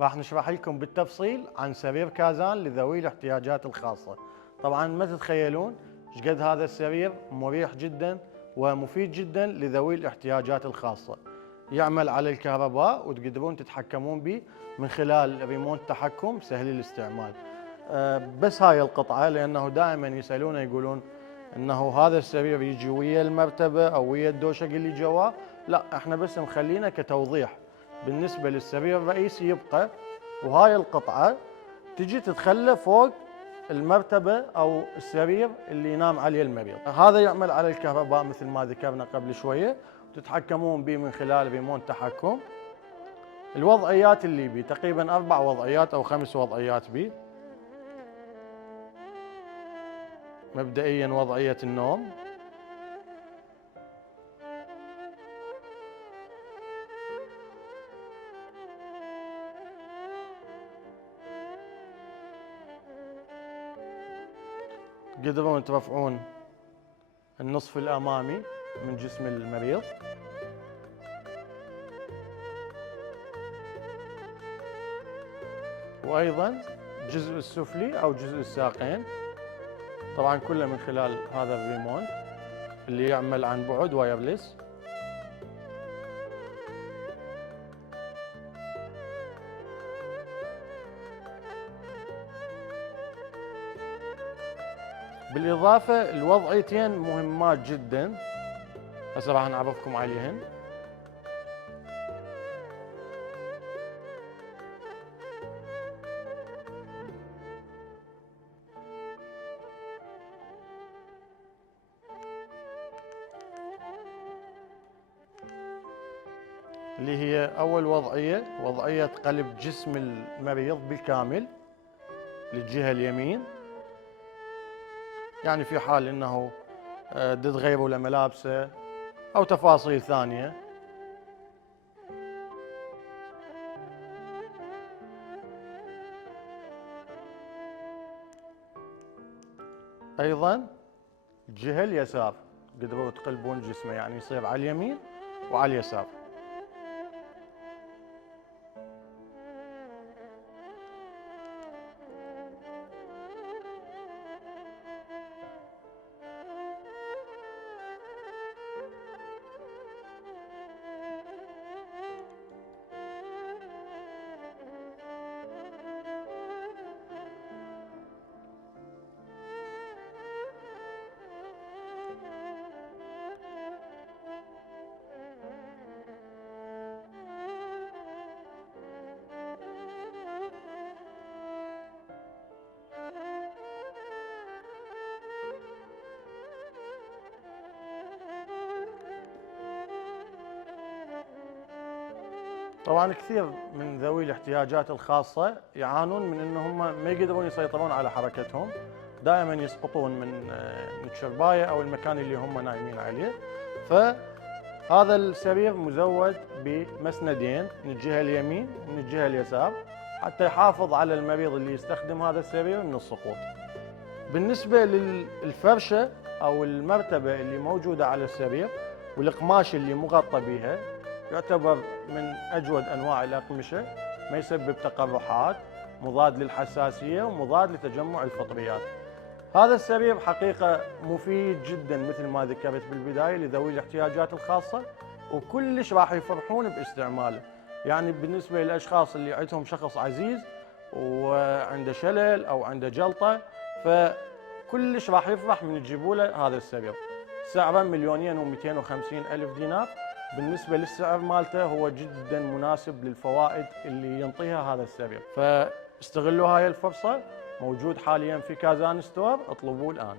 راح نشرح لكم بالتفصيل عن سرير كازان لذوي الاحتياجات الخاصة. طبعا ما تتخيلون ايش قد هذا السرير مريح جدا ومفيد جدا لذوي الاحتياجات الخاصة. يعمل على الكهرباء وتقدرون تتحكمون به من خلال ريموت تحكم سهل الاستعمال. بس هاي القطعة لأنه دائما يسألون يقولون انه هذا السرير يجي ويا المرتبة او ويا الدوشق اللي جواه. لا، احنا بس مخلينه كتوضيح. بالنسبة للسرير الرئيسي يبقى، وهاي القطعة تجي تتخلى فوق المرتبة أو السرير اللي ينام عليه المريض. هذا يعمل على الكهرباء مثل ما ذكرنا قبل شوية، وتتحكمون به من خلال ريموت تحكم. الوضعيات اللي بيه تقريبا 4 وضعيات أو 5 وضعيات بيه. مبدئيا وضعية النوم، تقدرون ترفعون النصف الأمامي من جسم المريض، وأيضا الجزء السفلي أو جزء الساقين، طبعا كله من خلال هذا الريموت اللي يعمل عن بعد وايرلس. بالإضافة الوضعيتين مهمات جدا، هسه راح نعرفكم عليهن. اللي هي أول وضعية، وضعية قلب جسم المريض بالكامل للجهة اليمين، يعني في حال انه تغيروا له ملابسه او تفاصيل ثانيه. ايضا الجهه اليسار تقدروا تقلبون جسمه، يعني يصير على اليمين وعلى اليسار. طبعا كثير من ذوي الاحتياجات الخاصة يعانون من انهم ما يقدرون يسيطرون على حركتهم، دائما يسقطون من الشرباية او المكان اللي هم نايمين عليه. فهذا السرير مزود بمسندين من الجهة اليمين ومن الجهة اليسار حتى يحافظ على المريض اللي يستخدم هذا السرير من السقوط. بالنسبة للفرشة او المرتبة اللي موجودة على السرير والقماش اللي مغطى بها، يعتبر من أجود أنواع الأقمشة، ما يسبب تقرحات، مضاد للحساسية ومضاد لتجمع الفطريات. هذا السرير حقيقة مفيد جدا مثل ما ذكرت بالبداية لذوي الاحتياجات الخاصة، وكلش راح يفرحون باستعماله. يعني بالنسبة للأشخاص اللي عندهم شخص عزيز وعنده شلل أو عنده جلطة، فكلش راح يفرح من تجيبوا له هذا السرير. سعره 2,250,000 دينار. بالنسبة للسعر مالته هو جدا مناسب للفوائد اللي ينطيها هذا السرير، فاستغلوا هاي الفرصة. موجود حاليا في كازان ستور، اطلبوه الآن.